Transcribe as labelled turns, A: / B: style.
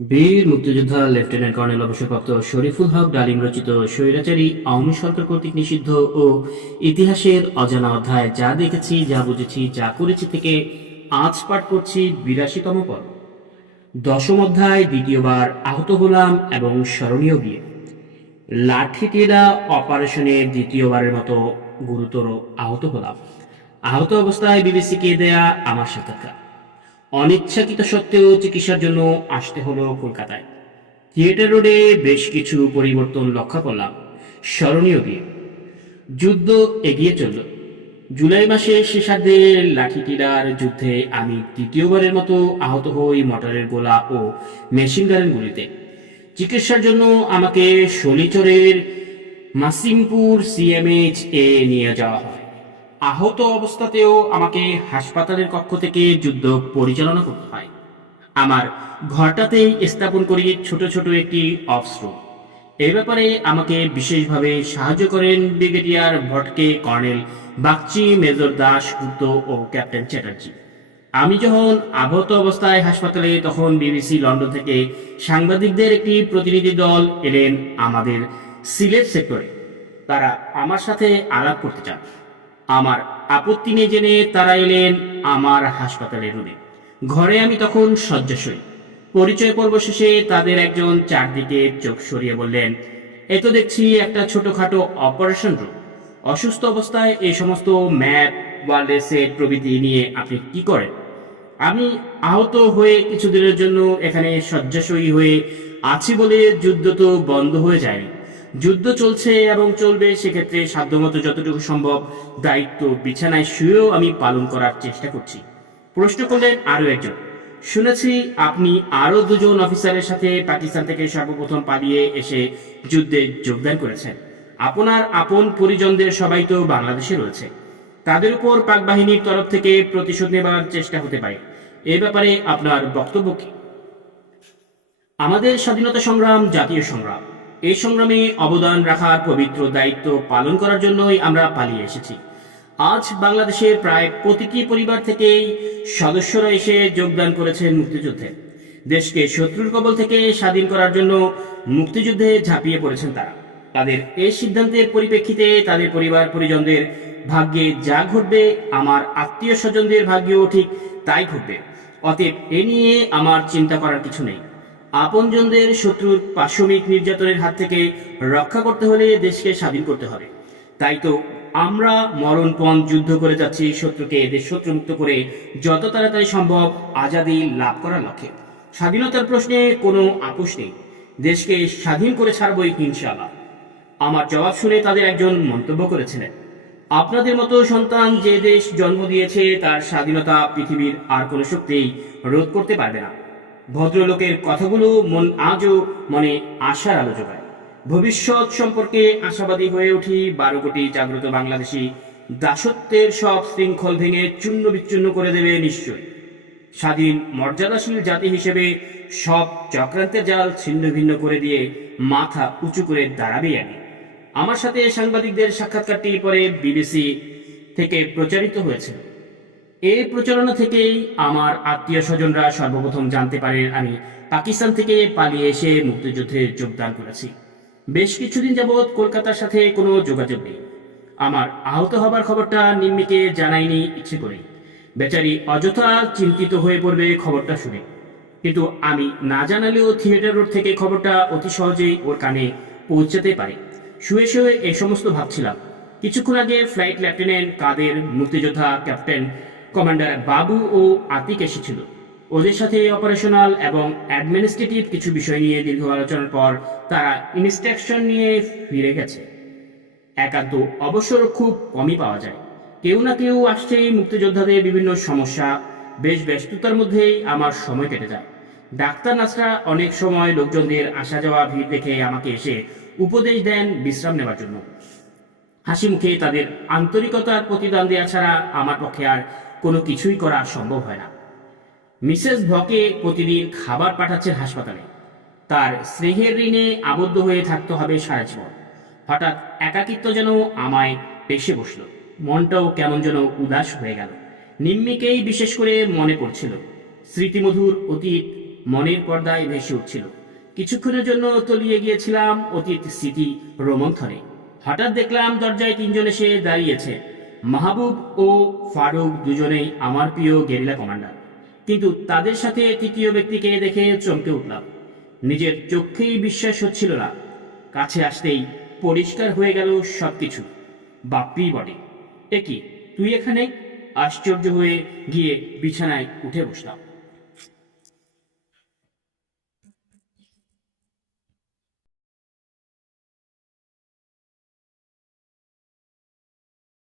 A: বীর মুক্তিযোদ্ধা lieutenant colonel অবসরপ্রাপ্ত শরীফুল হক ডালিম রচিত স্বৈরাচারী আওয়ামী সরকার কর্তৃক নিষিদ্ধ ও ইতিহাসের অজানা অধ্যায় যা দেখেছি, যা বুঝেছি, যা করেছি থেকে আজ পাঠ করছি বিরাশিতম পর্ব দশম অধ্যায়, দ্বিতীয়বার আহত হলাম এবং স্মরণীয় বিয়ে। লাঠিটেরা অপারেশনে দ্বিতীয়বারের মতো গুরুতর আহত হলাম। আহত অবস্থায় বিবিসিকে দেয়া আমার সাক্ষাৎকার। অনিচ্ছাকৃত সত্ত্বেও চিকিৎসার জন্য আসতে হলো কলকাতায়। থিয়েটার রোডে বেশ কিছু পরিবর্তন লক্ষ্য করলাম। স্মরণীয় বিয়ে যুদ্ধ এগিয়ে চলল। জুলাই মাসের শেষার্ধে লাঠিটিলার যুদ্ধে আমি তৃতীয়বারের মতো আহত হই মটরের গোলা ও মেশিন গানের গুলিতে। চিকিৎসার জন্য আমাকে শনিচরের মাসিমপুর সিএমএইচ এ নিয়ে যাওয়া হয়। আহত অবস্থাতেও আমাকে হাসপাতালের কক্ষ থেকে যুদ্ধ পরিচালনা করতে হয়। আমার ঘরটাতেই স্থাপন করি ছোট ছোট একটি অস্ত্র এ ব্যাপারে আমাকে বিশেষভাবে সাহায্য করেন ব্রিগেডিয়ার ভটকে কর্নেল বাগচি, মেজর দাস গুপ্ত ও ক্যাপ্টেন চ্যাটার্জি। আমি যখন আহত অবস্থায় হাসপাতালে, তখন বিবিসি লন্ডন থেকে সাংবাদিকদের একটি প্রতিনিধি দল এলেন আমাদের সিলেট সেক্টরে। তারা আমার সাথে আলাপ করতে চান। আমার আপত্তি নেই জেনে তারা এলেন আমার হাসপাতালের রুমে। ঘরে আমি তখন শয্যাশয়ী পরিচয় পর্ব শেষে তাদের একজন চারদিকে চোখ সরিয়ে বললেন, এ তো দেখছি একটা ছোটখাটো অপারেশন রুম। অসুস্থ অবস্থায় এই সমস্ত ম্যাপ ওয়ার্ল্ড সেট প্রভৃতি নিয়ে আপনি কি করেন? আমি আহত হয়ে কিছুদিনের জন্য এখানে শয্যাশয়ী হয়ে আছি বলে যুদ্ধ তো বন্ধ হয়ে যায়নি। যুদ্ধ চলছে এবং চলবে, সেক্ষেত্রে সাধ্যমতো যতটুকু সম্ভব দায়িত্ব বিছানায় শুয়েও আমি পালন করার চেষ্টা করছি। প্রশ্ন করলেন আরও একজন। শুনেছি আপনি আরও দুজন অফিসারের সাথে পাকিস্তান থেকে সর্বপ্রথম পালিয়ে এসে যুদ্ধে যোগদান করেছেন। আপনার আপন পরিজনদের সবাই তো বাংলাদেশে রয়েছে। তাদের উপর পাক বাহিনীর তরফ থেকে প্রতিশোধ নেবার চেষ্টা হতে পারে। এ ব্যাপারে আপনার বক্তব্য কি? আমাদের স্বাধীনতা সংগ্রাম জাতীয় সংগ্রাম। এই সংগ্রামে অবদান রাখার পবিত্র দায়িত্ব পালন করার জন্যই আমরা পালিয়ে এসেছি। আজ বাংলাদেশের প্রায় প্রতিটি পরিবার থেকেই সদস্যরা এসে যোগদান করেছেন মুক্তিযুদ্ধে। দেশকে শত্রুর কবল থেকে স্বাধীন করার জন্য মুক্তিযুদ্ধে ঝাঁপিয়ে পড়েছেন তারা। তাদের এই সিদ্ধান্তের পরিপ্রেক্ষিতে তাদের পরিবার পরিজনদের ভাগ্যে যা ঘটবে, আমার আত্মীয় স্বজনদের ভাগ্যেও ঠিক তাই ঘটবে। অতএব এ নিয়ে আমার চিন্তা করার কিছু নেই। আপনজনদের শত্রুর পাশবিক নির্যাতনের হাত থেকে রক্ষা করতে হলে দেশকে স্বাধীন করতে হবে। তাই তো আমরা মরণপণ যুদ্ধ করে যাচ্ছি, শত্রুকে দেশ শত্রুমুক্ত করে যত তাড়াতাড়ি সম্ভব আজাদি লাভ করার লক্ষ্যে। স্বাধীনতার প্রশ্নে কোনো আপোষ নেই। দেশকে স্বাধীন করে ছাড়বই ইনশাআল্লাহ। আমার জবাব শুনে তাদের একজন মন্তব্য করেছিলেন, আপনাদের মতো সন্তান যে দেশ জন্ম দিয়েছে তার স্বাধীনতা পৃথিবীর আর কোনো শক্তিই রোধ করতে পারবে না। ভদ্রলোকের কথাগুলো মন আজও মনে আশার আলো যোগায় ভবিষ্যৎ সম্পর্কে আশাবাদী হয়ে উঠি বারো কোটি জাগ্রত বাংলাদেশি। দাসত্বের সব শৃঙ্খল ভেঙে চূর্ণ বিচ্ছিন্ন করে দেবে নিশ্চয়। স্বাধীন, মর্যাদাশীল জাতি হিসেবে সব চক্রান্তের জাল ছিন্ন ভিন্ন করে দিয়ে মাথা উঁচু করে দাঁড়াবে আমি। আমার সাথে সাংবাদিকদের সাক্ষাৎকারটি পরে বিবিসি থেকে প্রচারিত হয়েছিল। এই প্রচারণা থেকেই আমার আত্মীয় স্বজনরা সর্বপ্রথম জানতে পারে আমি পাকিস্তান থেকে পালিয়ে এসে মুক্তিযুদ্ধে যোগদান করেছি। বেশ কিছুদিন যাবৎ কলকাতার সাথে কোনো যোগাযোগ নেই। আমার আহত হবার খবরটা নিম্মিকে জানাইনি ইচ্ছে করেই বেচারি অযথা চিন্তিত হয়ে পড়বে খবরটা শুনে। কিন্তু আমি না জানালেও থিয়েটার রোড থেকে খবরটা অতি সহজেই ওর কানে পৌঁছাতে পারে। শুয়ে শুয়ে এ সমস্ত ভাবছিলাম। কিছুক্ষণ আগে ফ্লাইট লেফটেন্যান্ট কাদের মুক্তিযোদ্ধা ক্যাপ্টেন কমান্ডার বাবু ও আতিক এসেছিল। ওদের সাথে অপারেশনাল এবং অ্যাডমিনিস্ট্রেটিভ কিছু বিষয় নিয়ে দীর্ঘ আলোচনার পর তারা ইনস্ট্রাকশন নিয়ে ফিরে গেছে। একান্ত অবসর খুব কমই পাওয়া যায়। কেউ না কেউ আসছেই মুক্তিযোদ্ধাদের বিভিন্ন সমস্যা। বেশ ব্যস্ততার মধ্যেই আমার সময় কেটে যায়। ডাক্তার নার্সরা অনেক সময় লোকজনদের আসা যাওয়া ভিড় দেখে আমাকে এসে উপদেশ দেন বিশ্রাম নেওয়ার জন্য। হাসি মুখে তাদের আন্তরিকতার প্রতিদান দেওয়া ছাড়া আমার পক্ষে আর কোনো কিছুই করা সম্ভব হয় না। মিসেস ভকে প্রতিদিন খাবার পাঠাচ্ছেন হাসপাতালে। তার স্নেহের ঋণে আবদ্ধ হয়ে থাকতে হবে সারা জীবন। হঠাৎ একাকিত্ব যেন আমায় পেশে বসল। মনটাও কেমন যেন উদাস হয়ে গেল। নিম্মিকেই বিশেষ করে মনে পড়ছিল। স্মৃতিমধুর অতীত মনের পর্দায় ভেসে উঠছিল। কিছুক্ষণের জন্য তলিয়ে গিয়েছিলাম অতীত স্মৃতি রোমন্থনে। হঠাৎ দেখলাম দরজায় তিনজন এসে দাঁড়িয়েছে। মাহবুব ও ফারুক দুজনেই আমার প্রিয় গেরিলা কমান্ডার। কিন্তু তাদের সাথে তৃতীয় ব্যক্তিকে দেখে চমকে উঠলাম। নিজের চোখেই বিশ্বাস হচ্ছিল না। কাছে আসতেই পরিষ্কার হয়ে গেল সবকিছু। বাপ্পি বলে এ কি তুই এখানে? আশ্চর্য হয়ে গিয়ে বিছানায় উঠে বসলাম।